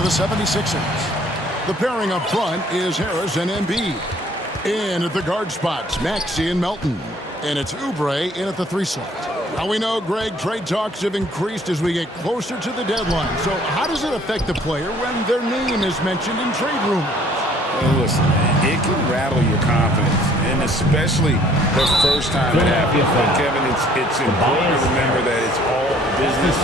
for the 76ers. The pairing up front is Harris and Embiid. In at the guard spots, Maxey and Melton. And it's Oubre in at the 3 slot. Now we know, Greg, trade talks have increased as we get closer to the deadline. So how does it affect the player when their name is mentioned in trade rumors? Well, listen, it can rattle your confidence, and especially the first time it happens. But Kevin, it's important to remember that it's all business,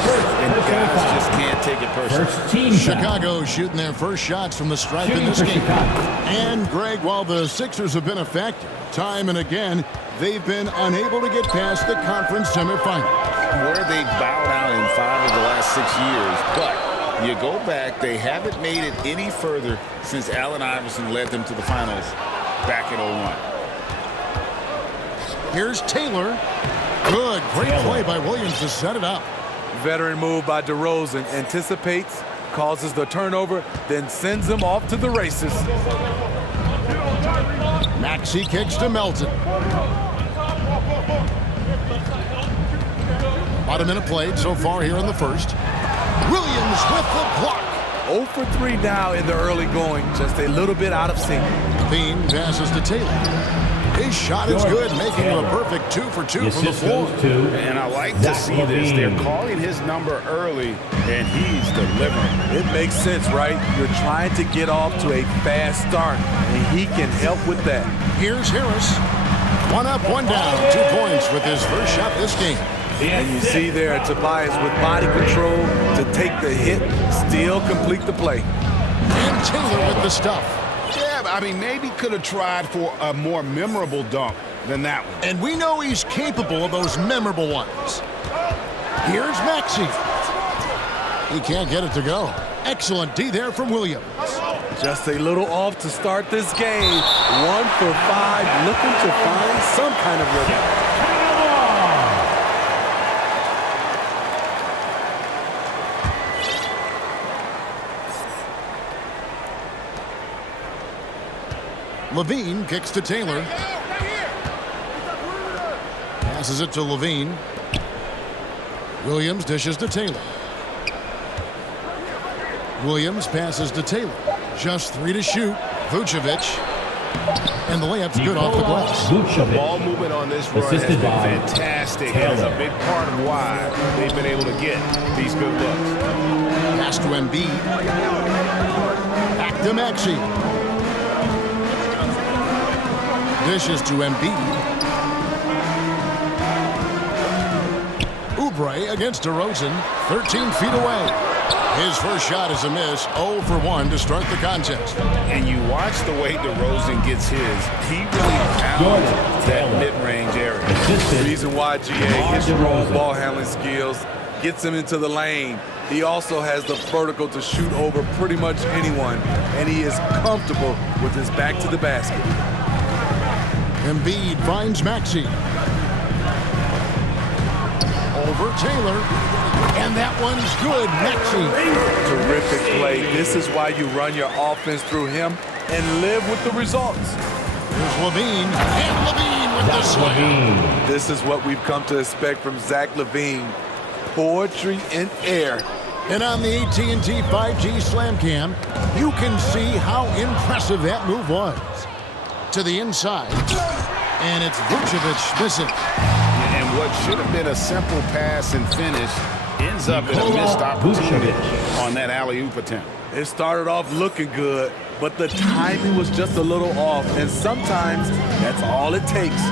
and guys just can't take it personally. Chicago shooting their first shots from the stripe in this game. And, Greg, while the Sixers have been effective, time and again, they've been unable to get past the conference semifinals. Where they bowed out in 5 of the last 6 years, but you go back, they haven't made it any further since Allen Iverson led them to the finals back in '01. Here's Taylor. Good, great play by Williams to set it up. Veteran move by DeRozan. Anticipates, causes the turnover, then sends him off to the races. Maxey kicks to Melton. About a minute played so far here in the first. Williams with the block. 0 for 3 now in the early going, just a little bit out of sync. Bean passes to Taylor. His shot is good, making him a perfect 2 for 2 from the floor. And I like to see this. They're calling his number early, and he's delivering. It makes sense, right? You're trying to get off to a fast start, and he can help with that. Here's Harris. 1 up, 1 down. 2 points with his first shot this game. And you see there Tobias with body control to take the hit, still complete the play. And Taylor with the stuff. Yeah, I mean, maybe could have tried for a more memorable dunk than that one. And we know he's capable of those memorable ones. Here's Maxey. He can't get it to go. Excellent D there from Williams. Just a little off to start this game. 1 for 5, looking to find some kind of rhythm. Levine kicks to Taylor. Passes it to Levine. Williams dishes to Taylor. Williams passes to Taylor. Just 3 to shoot. Vucevic. And the layup's good off the glass. The ball movement on this run has been fantastic. That's a big part of why they've been able to get these good looks. Pass to Embiid. Back to Maxey. Dishes to Embiid. Oubre against DeRozan, 13 feet away. His first shot is a miss, 0 for 1 to start the contest. And you watch the way DeRozan gets his. He really pounds that mid-range area. The reason why, GA, his strong ball handling skills gets him into the lane. He also has the vertical to shoot over pretty much anyone, and he is comfortable with his back to the basket. Embiid finds Maxey. Over Taylor. And that one's good. Maxey. Terrific play. This is why you run your offense through him and live with the results. Here's Levine. And Levine with the slam. This is what we've come to expect from Zach LaVine. Poetry in air. And on the AT&T 5G Slam Cam, you can see how impressive that move was. To the inside, and it's Vucevic missing. And what should have been a simple pass and finish ends up in a missed opportunity on that alley-oop attempt. It started off looking good, but the timing was just a little off, and sometimes that's all it takes.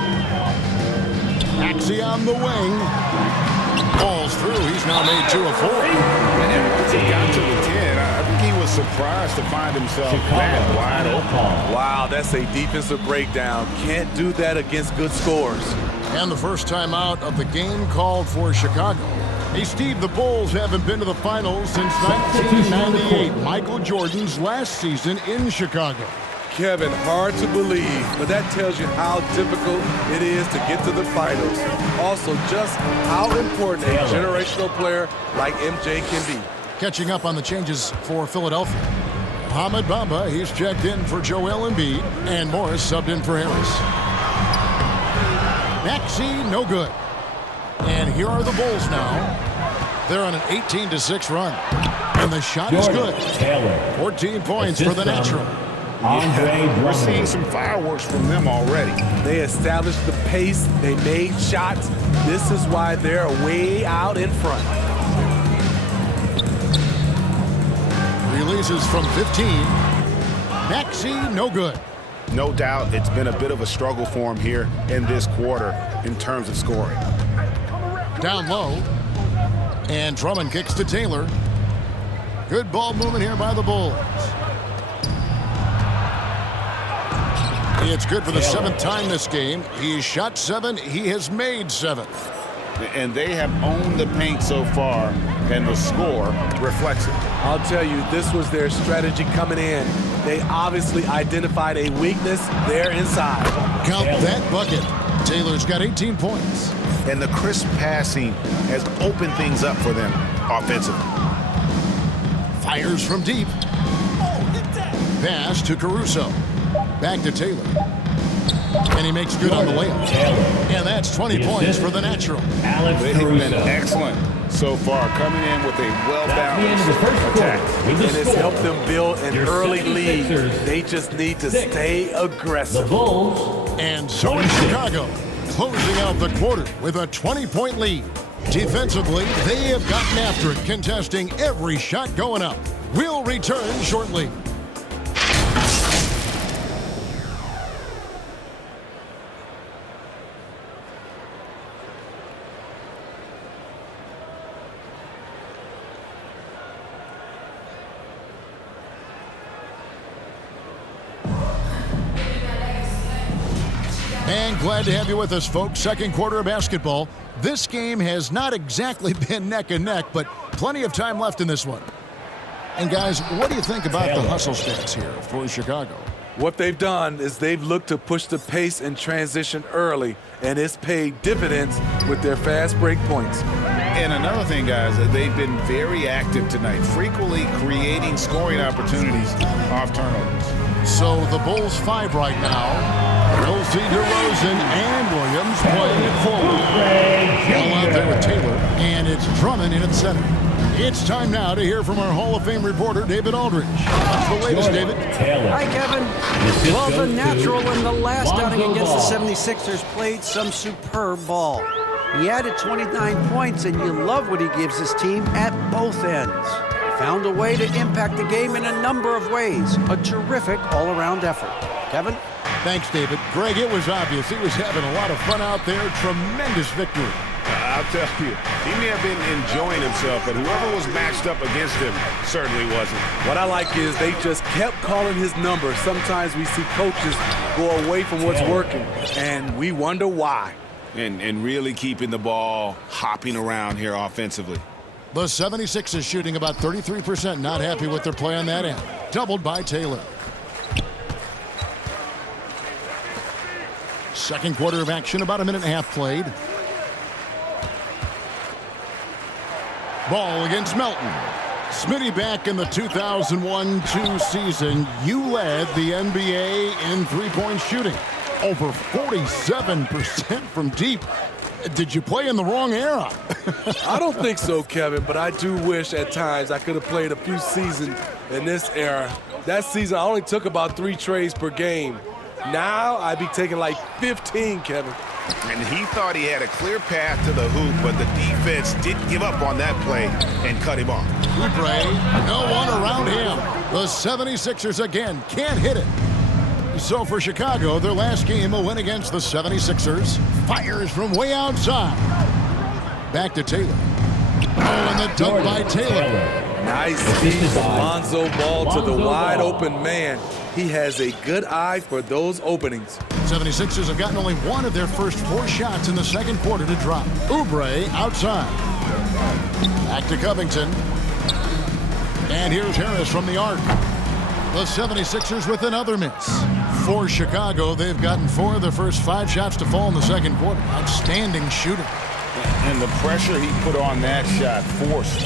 Maxey on the wing. Falls through. He's now made 2 of 4. And once he got to the 10, I think he was surprised to find himself that wide open. Wow, that's a defensive breakdown. Can't do that against good scores. And the first time out of the game called for Chicago. Hey, Steve, the Bulls haven't been to the finals since 1998, Michael Jordan's last season in Chicago. Kevin, hard to believe, but that tells you how difficult it is to get to the finals. Also, just how important a generational player like MJ can be. Catching up on the changes for Philadelphia. Mohamed Bamba, he's checked in for Joel Embiid, and Morris subbed in for Harris. Maxey, no good. And here are the Bulls now. They're on an 18-6 run. And the shot is good. 14 points for the natural. We're seeing some fireworks from them already. They established the pace. They made shots. This is why they're way out in front. Releases from 15. Maxey, no good. No doubt it's been a bit of a struggle for him here in this quarter in terms of scoring. Down low. And Drummond kicks to Taylor. Good ball movement here by the Bulls. It's good for the 7th time this game. He's shot 7. He has made 7. And they have owned the paint so far, and the score reflects it. I'll tell you, this was their strategy coming in. They obviously identified a weakness there inside. Count that bucket. Taylor's got 18 points. And the crisp passing has opened things up for them offensively. Fires from deep. Pass to Caruso. Back to Taylor. And he makes good on the layup. And that's 20 points for the natural. They've been excellent so far, coming in with a well-balanced attack. And it's helped them build an early lead. They just need to stay aggressive. And so is Chicago, closing out the quarter with a 20-point lead. Defensively, they have gotten after it, contesting every shot going up. We'll return shortly. And glad to have you with us, folks. Second quarter of basketball. This game has not exactly been neck and neck, but plenty of time left in this one. And guys, what do you think about the hustle stats here for Chicago? What they've done is they've looked to push the pace and transition early, and it's paid dividends with their fast break points. And another thing, guys, they've been very active tonight, frequently creating scoring opportunities off turnovers. So the Bulls 5 right now. We'll see DeRozan and Williams playing it forward. Ball out there with Taylor, and it's Drummond in at center. It's time now to hear from our Hall of Fame reporter, David Aldridge. What's the latest, David? Hi, Kevin. Well, the natural in the last outing against the 76ers played some superb ball. He added 29 points, and you love what he gives his team at both ends. Found a way to impact the game in a number of ways. A terrific all-around effort. Kevin? Thanks, David. Greg, it was obvious he was having a lot of fun out there. Tremendous victory. I'll tell you, he may have been enjoying himself, but whoever was matched up against him certainly wasn't. What I like is they just kept calling his number. Sometimes we see coaches go away from what's working, and we wonder why. And really keeping the ball hopping around here offensively. The 76ers shooting about 33%. Not happy with their play on that end. Doubled by Taylor. Second quarter of action, about a minute and a half played. Ball against Melton. Smitty, back in the 2001-2 season, you led the NBA in three-point shooting. Over 47% from deep. Did you play in the wrong era? I don't think so, Kevin, but I do wish at times I could have played a few seasons in this era. That season, I only took about 3 trades per game. Now, I'd be taking like 15, Kevin. And he thought he had a clear path to the hoop, but the defense didn't give up on that play and cut him off. Oubre, no one around him. The 76ers again can't hit it. So for Chicago, their last game, a win against the 76ers. Fires from way outside. Back to Taylor. Oh, and the dunk by Taylor. Nice feed from Lonzo Ball to the wide-open man. He has a good eye for those openings. 76ers have gotten only one of their first 4 shots in the second quarter to drop. Oubre outside. Back to Covington. And here's Harris from the arc. The 76ers with another miss. For Chicago, they've gotten 4 of their first 5 shots to fall in the second quarter. Outstanding shooting. And the pressure he put on that shot forced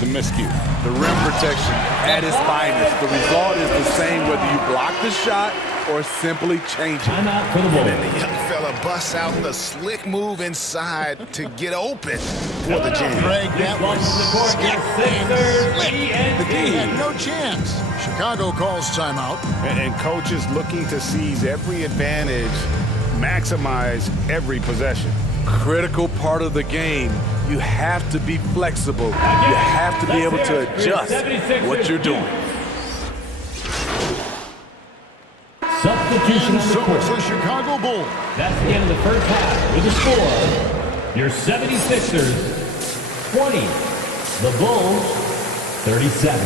the miscue. The rim protection at its finest. The result is the same whether you block the shot or simply change it. Timeout for the And Bulls. then the young fella busts out the slick move inside to get open for the jam. Greg, that was slick and slick. The D had no chance. Chicago calls timeout. And coaches looking to seize every advantage, maximize every possession. Critical part of the game. You have to be flexible. You have to be able to adjust what you're doing. Substitution So report. it's the Chicago Bulls. That's the end of the first half. With the score, your 76ers 20, the Bulls 37.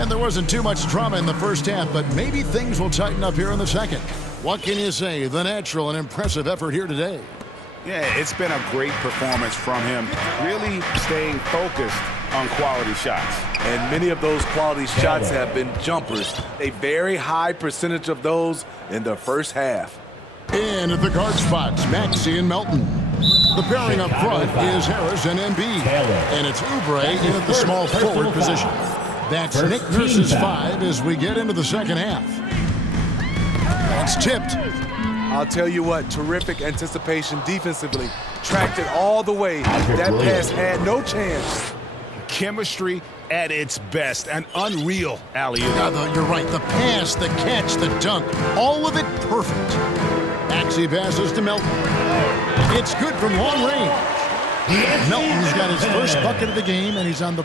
And there wasn't too much drama in the first half, but maybe things will tighten up here in the second. What can you say? The natural and impressive effort here today. Yeah, it's been a great performance from him, really staying focused on quality shots. And many of those quality shots have been jumpers. A very high percentage of those in the first half. And at the guard spots, Maxey and Melton. The pairing up front is Harris and Embiid. And it's Oubre in at the small forward position. That's Nick Nurse's 5 as we get into the second half. That's tipped. I'll tell you what, terrific anticipation defensively. Tracked it all the way. That pass had no chance. Chemistry at its best. An unreal alley-oop. You're right. The pass, the catch, the dunk, all of it perfect. Maxey passes to Melton. It's good from long range. Melton's got his first bucket of the game, and he's on the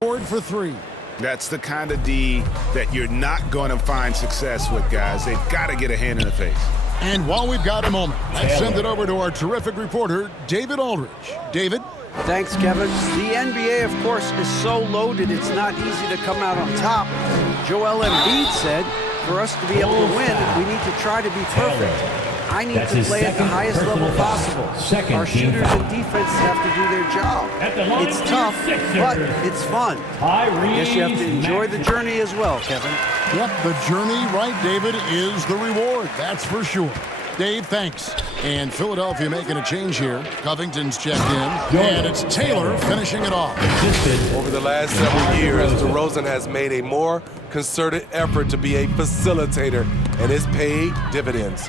board for 3. That's the kind of D that you're not going to find success with, guys. They've got to get a hand in the face. And while we've got a moment, let's send it over to our terrific reporter, David Aldridge. David? Thanks, Kevin. The NBA, of course, is so loaded it's not easy to come out on top. Joel Embiid said, for us to be able to win, we need to try to be perfect. I need to play at the highest level possible. Our shooters and defense have to do their job. It's tough, but it's fun. I guess you have to enjoy the journey as well, Kevin. Yep, the journey, right, David, is the reward. That's for sure. Dave, thanks. And Philadelphia making a change here. Covington's checked in, and it's Taylor finishing it off. Over the last several years, DeRozan has made a more concerted effort to be a facilitator, and it's paid dividends.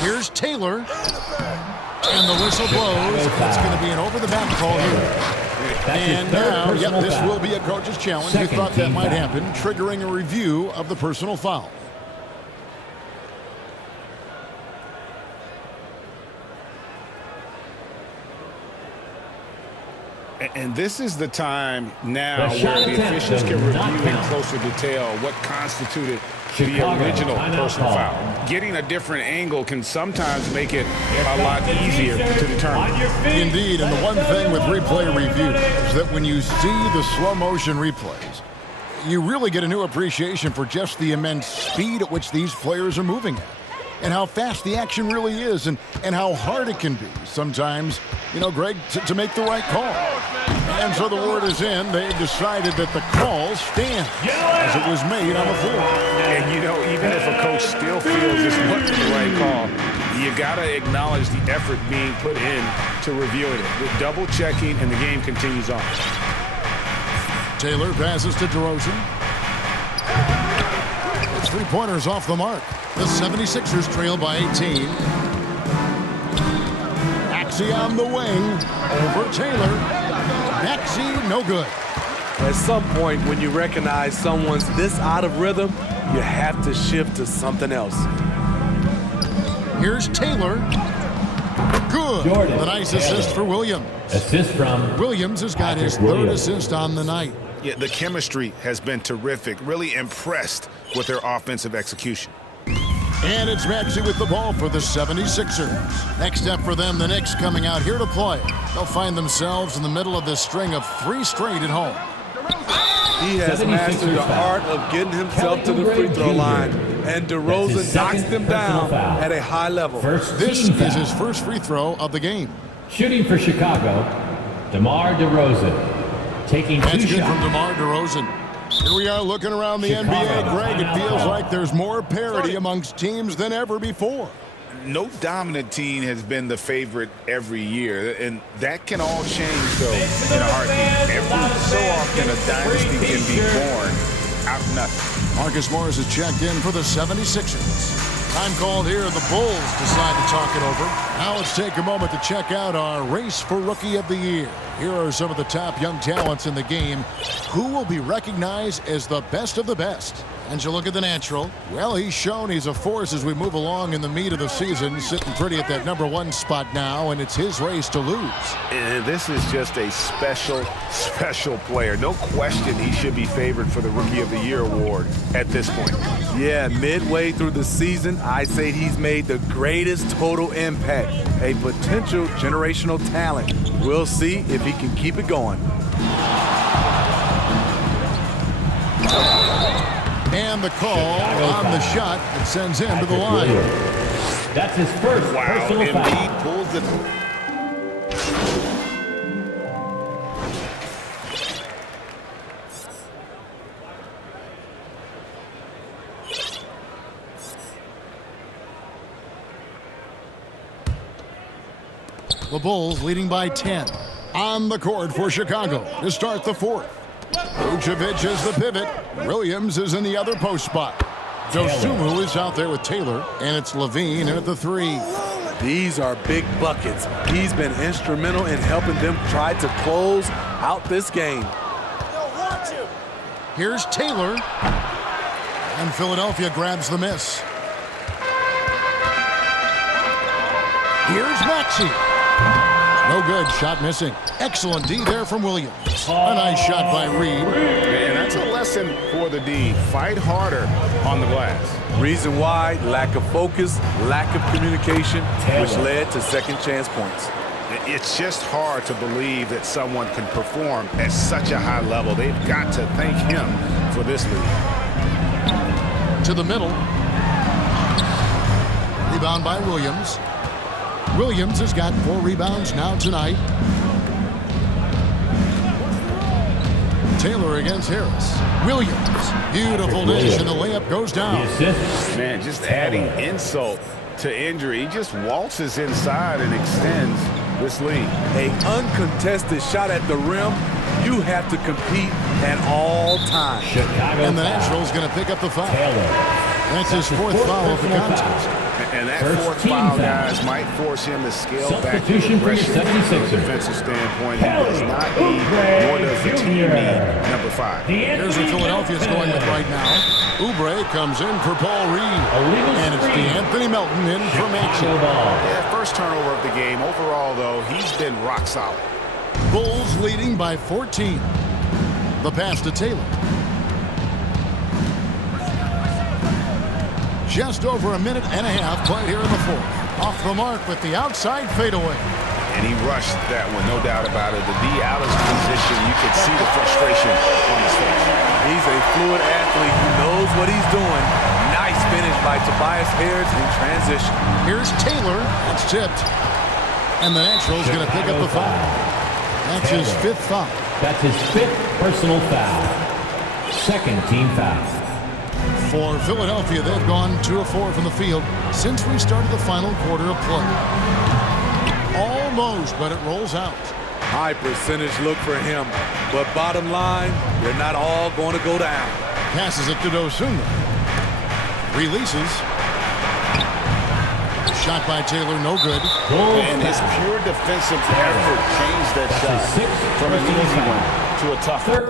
Here's Taylor, and the whistle blows. It's going to be an over-the-back call here. And now, yep, this will be a coach's challenge. We thought that might happen, triggering a review of the personal foul. And this is the time now where the officials can review in closer detail what constituted the original personal foul. Getting a different angle can sometimes make it a lot easier to determine. Indeed, and the one thing with replay review is that when you see the slow motion replays, you really get a new appreciation for just the immense speed at which these players are moving at, and how fast the action really is, and how hard it can be sometimes, you know, Greg, to make the right call. And so the word is in. They've decided that the call stands as it was made on the floor. And, you know, even if a coach still feels this wasn't the right call, you got to acknowledge the effort being put in to reviewing it. The double checking, and the game continues on. Taylor passes to DeRozan. It's 3-pointers off the mark. The 76ers trail by 18. Maxey on the wing. Over Taylor. Maxey, no good. At some point, when you recognize someone's this out of rhythm, you have to shift to something else. Here's Taylor. Good. Jordan. The nice assist for Williams. Assist from Williams has got his Patrick third Williams. assist on the night. Yeah, the chemistry has been terrific. Really impressed with their offensive execution. And it's Maxey with the ball for the 76ers. Next up for them, the Knicks coming out here to play. They'll find themselves in the middle of this string of 3 straight at home. He has mastered the art of getting himself to the free throw line, and DeRozan knocks them down at a high level. This is his first free throw of the game. Shooting for Chicago, DeMar DeRozan. Taking 2 That's good shots. from DeMar DeRozan. Here we are looking around the NBA. Greg, it feels like there's more parity amongst teams than ever before. no dominant team has been the favorite every year, and that can all change, though, in a heartbeat. Every so often, a dynasty can be born out of nothing. Marcus Morris is checked in for the 76ers. Time called here. The Bulls decide to talk it over. Now let's take a moment to check out our race for Rookie of the Year. Here are some of the top young talents in the game. Who will be recognized as the best of the best? And you look at the natural. Well, he's shown he's a force as we move along in the meat of the season, sitting pretty at that #1 spot now, and it's his race to lose. This is just a special, special player. No question he should be favored for the Rookie of the Year award at this point. Yeah, midway through the season, I say he's made the greatest total impact. A potential generational talent. We'll see if he can keep it going. And the call on the shot that sends him to the line. That's his first personal foul. Embiid pulls it. The Bulls leading by 10. On the court for Chicago to start the fourth. Vucevic is the pivot. Williams is in the other post spot. Dosunmu is out there with Taylor, and it's Levine in at the 3. These are big buckets. He's been instrumental in helping them try to close out this game. Here's Taylor. And Philadelphia grabs the miss. Here's Maxey. No good. Shot missing. Excellent D there from Williams. A nice shot by Reed. And that's a lesson for the D. Fight harder on the glass. Reason why? Lack of focus, lack of communication, which led to second chance points. It's just hard to believe that someone can perform at such a high level. They've got to thank him for this lead. To the middle. Rebound by Williams. Williams has got 4 rebounds now tonight. Taylor against Harris. Williams. Beautiful dish, and the layup goes down. Man, just adding insult to injury. He just waltzes inside and extends this lead. A uncontested shot at the rim. You have to compete at all times. And the Nationals going to pick up the foul. That's his 4th foul of the contest. And that 4th foul, guys, might force him to scale back the aggression from a defensive standpoint. He does not need, nor does the team need, #5. Here's what Philadelphia's going with right now. Oubre comes in for Paul Reed. And it's D'Anthony Melton in for Maxey. Yeah, first turnover of the game. Overall, though, he's been rock solid. Bulls leading by 14. The pass to Taylor. Just over a minute and a half played here in the 4th. Off the mark with the outside fadeaway. And he rushed that one, no doubt about it. The D out of position, you could see the frustration on his face. He's a fluid athlete who knows what he's doing. Nice finish by Tobias Harris in transition. Here's Taylor. That's tipped. And the Nationals going to pick up the foul. That's his 5th foul. That's his 5th personal foul. 2nd team foul. For Philadelphia, they've gone 2 of 4 from the field since we started the final quarter of play. Almost, but it rolls out. High percentage look for him. But bottom line, they're not all going to go down. Passes it to Dosunmu. Releases. Shot by Taylor, no good. And his pure defensive effort changed that shot from an easy one to a tough one.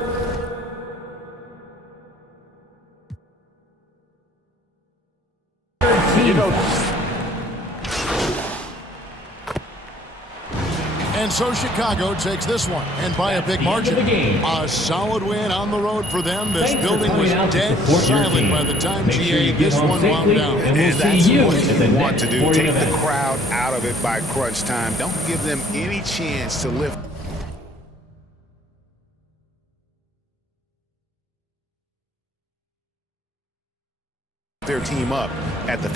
And so Chicago takes this one, and by a big margin. A solid win on the road for them. This building was dead silent by the time GA this one wound down. And we'll that's see you what at the you want next to do. sporting Take the event. crowd out of it by crunch time. Don't give them any chance to lift their team up at the